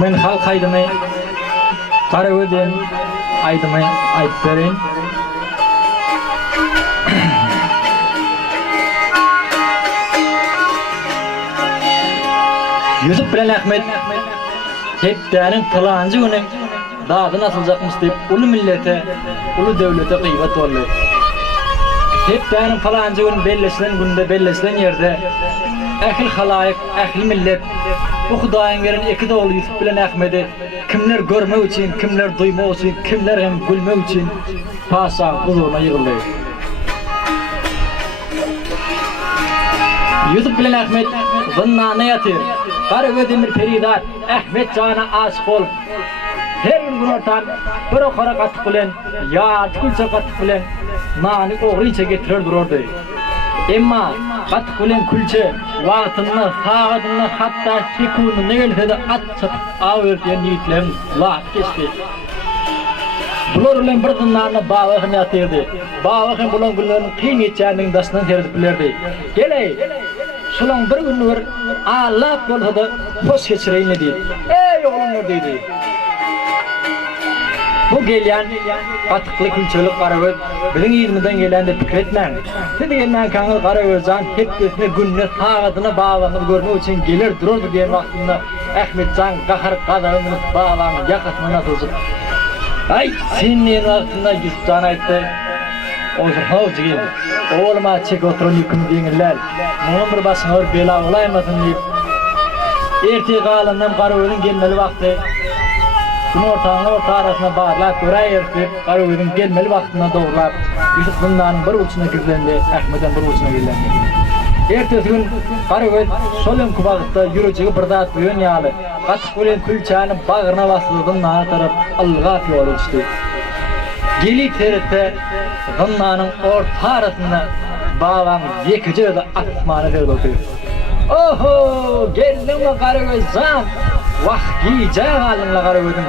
Men halk aydımı Karaöden aydımı ayıp vereyim. Yusuf bilen Ahmet hepdärin talancı günü dağı nasılacakmış deyip ulu millete, ulu devlete kıymet oldu. Hepdärin talancı günü bellesilen günde bellesilen yerde ehli halayık, ehli millet o Hudaýyň beren iki dogly Yusuf bilen Ahmedi kimler görmek için, kimler duymak için, kimler hem gülmek için paşa huzuruna yığıldy. Yusuf bilen Ahmet zınnana yatır. Karaödemir Feridat Ahmet cana aşık olup her gün ortam bir okara katık bilen ya tükülse katık bilen nani oğruyça getirir dururdu. Emma katık bilen külçe vaatını, sağadını hatta sekununu ne gelse de at satıp ağır diye niyetlerimiz laat geçti. Bular ulan bir zınnana bağlıqını yatırdı. Bağlıqın bulan güllerin kıymetçerinin dasından terzi bilerdi. Geley! Sulan bir gün var, Allah bolsa da poz geçireyin dedi. Ey oğlumlar dedi. Bu gelen katıklı külçölük Karaöz, bizim İzmir'den gelen de fikretmen. Dediğinden kanlı Karaöz'den hepsine gününe sağadına bağlanıp görmek için gelir dururdu diye vaktinde Ahmetcan kahar kazanını bağlanıp yakasına nasıl. Ay senin vaktinde Yusufcan ayıttı. Oğuzhan gibi, oğluma çek oturun yükümü deyinirler. Bunun bir başına bir bela olaymasın deyip erteği kalından Karaöz'ün gelmeli vakti gün orta arasına bağırlap göreyir deyip Karaöz'ün gelmeli vaktine doğrulap Yusuf bunların bir uçuna girlendi, Ahmet'in bir uçuna girlendi. Ertesi gün Karagöz solun kubaqda yürücüğü bir zat buyun yalı. Qatık bilen külçanı bağrına basıldım na taraf alğa yolu düştü. Geli terette Zınnanın orta arasında bağlan yekici de atmanı derdi oturuyor. Oho! Geldin mi Karagöz zan? Vah giyeceğin halinle Karagöz'ün.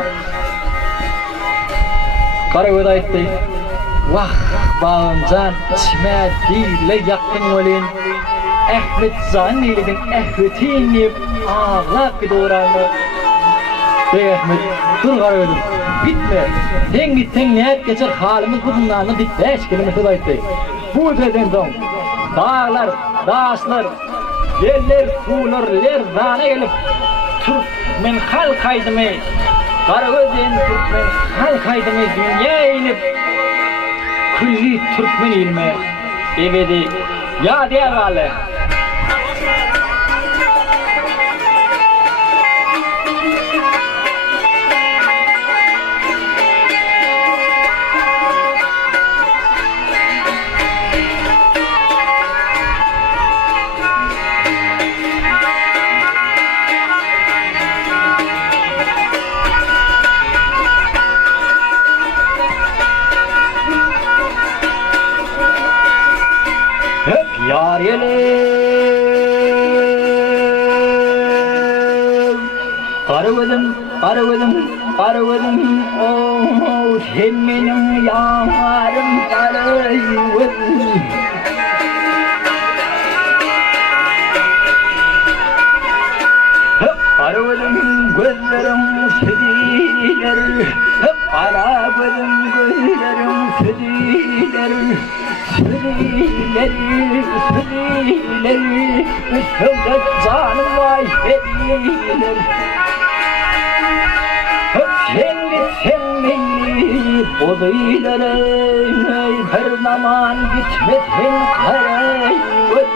Karagöz ayıttı. Vah bağım zan içime değil yaktın olin. Ahmet zan neydin Ahmet'in deyip ağlap bir doğrandı. Bey Ahmet dur Karagöz'üm bitme. Sen gitsen niyet geçer halimiz bunlarını dik 5 kilometre ayıttı. Bu öteden son dağlar, dağışlar, yerler, kuğular, zana gelip Türkmen halk aydımı, Karagöz'ün Türkmen halk aydımı dünya inip külli Türkmen ilmi ebedi ya diye galı. Yar yelim Karagöz'üm, Karagöz'üm, Karagöz'üm Oh sen benim yarım Karagöz'üm Karagöz'üm gözlerim sediler Karagöz'üm gözlerim sediler Sedileri, sedileri, sözlet canım vay sediler Sen beni bozuylara her zaman gitmesin Karagöz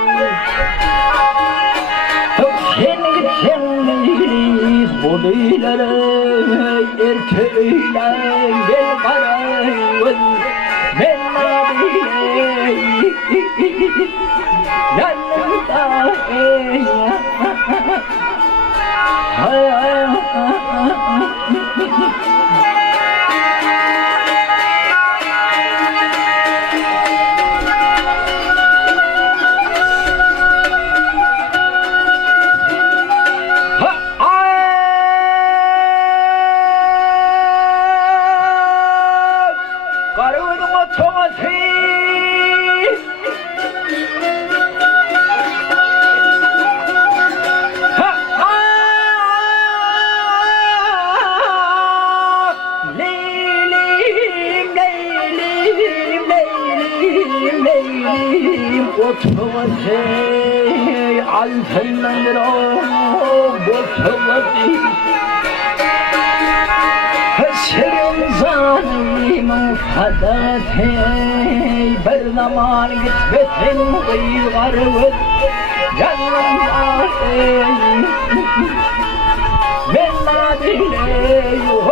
Sen beni bozuylara erteyle gel Karagöz Ben yanımda Karagöz'ün otomatı Otomatı altından otomatı Senin zalimin fadatı bir zaman gitmesin kıyı Karagöz yanımda ben nadileyim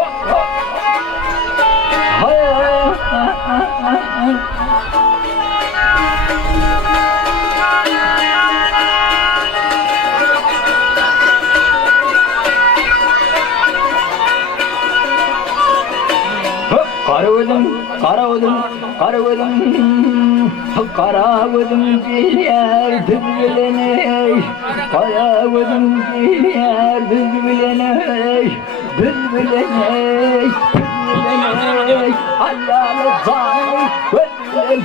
Karagöz'üm, Karagöz'üm, Karagöz'üm Karagöz'üm giyer düzgülene Karagöz'üm giyer düzgülene Düzgülene, düzgülene Allah'lı zanı gözgülen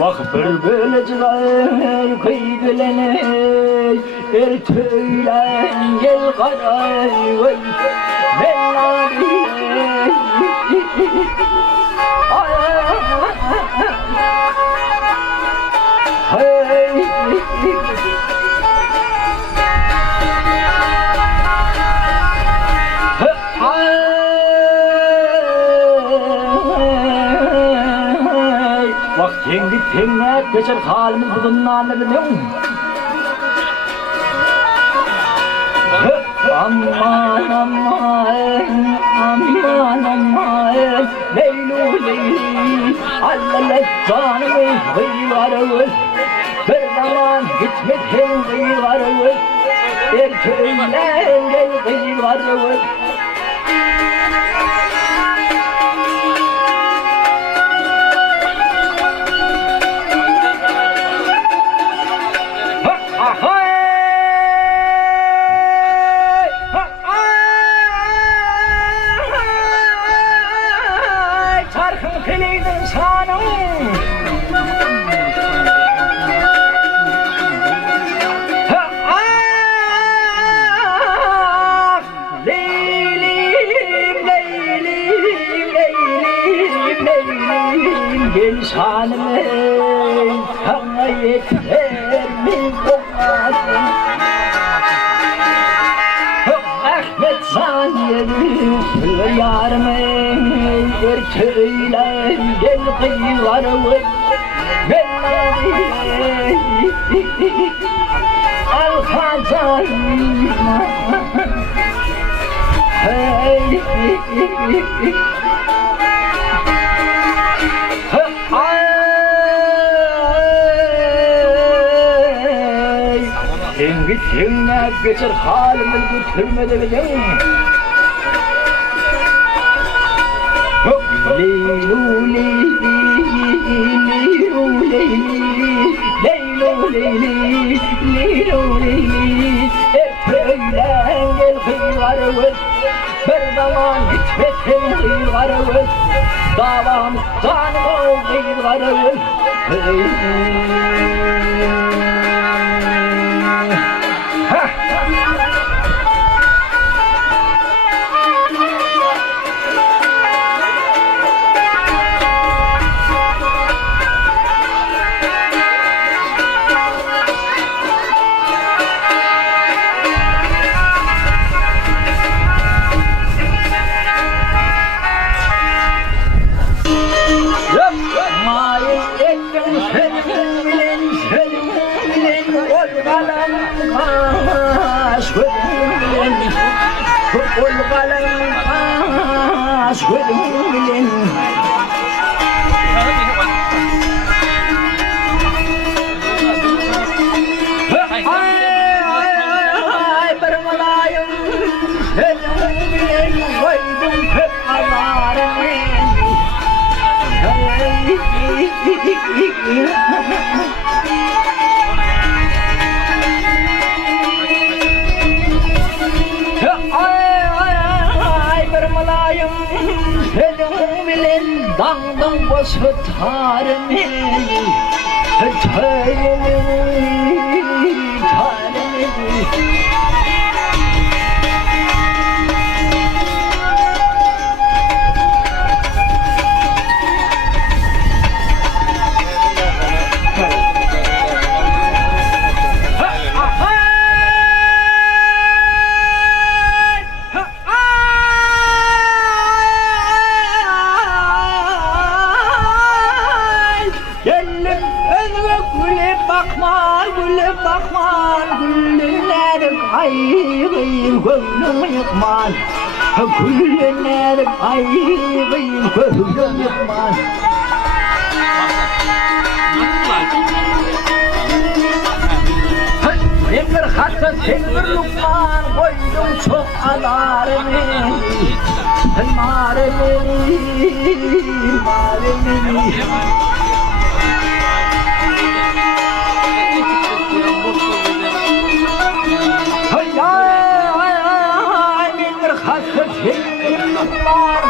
Bak bülbül cılar kıygülene Ertöylen gel Karagöz Ben nadiyey Bak kendi tennet geçer halimiz bundan ne bilmiyorum. Aman aman aman Allele canımı kıyılarımız bir zaman gitmesin kıyılarımız erköyden gel kıyılarımız Şanımın sana yeter mi kokmasın Ahmet Zaniyeli yarımın erköyler gel kıyılarımın Bellari alkazanma Hey Sen gitsin ne geçer halimi götürmedi bilen Leylu leyli Leylu leyli Leylu leyli Leylu leyli Erköyden gel kıyılarımız bir zaman gitmesin kıyılarımız Davam canım kıyılarımız Dağdan başı tarımı gönlüm yıkman Güllener ayrıyım gönlüm yıkman Ben bir hatta sen bir lukman koydum çok alarımı Maremini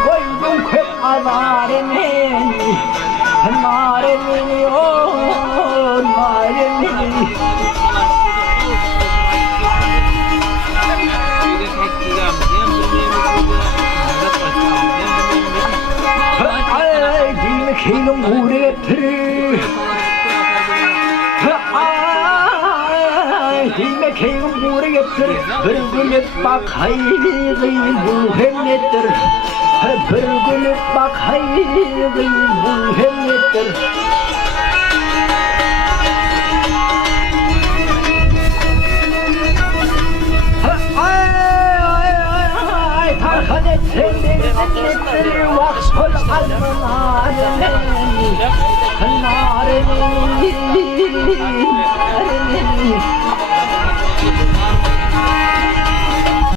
koydum hep alaremini Maremini oh maremini Ay dilme kelim uğrayıptır Dilme kelim uğrayıptır Bir gülüp bak hayli bu hemmettir Bir gülüp bak hayli bu hemmettir Tarkan etsin beni ettir Vaks koy alman alem Bin bin bin bin. Arın bin bin.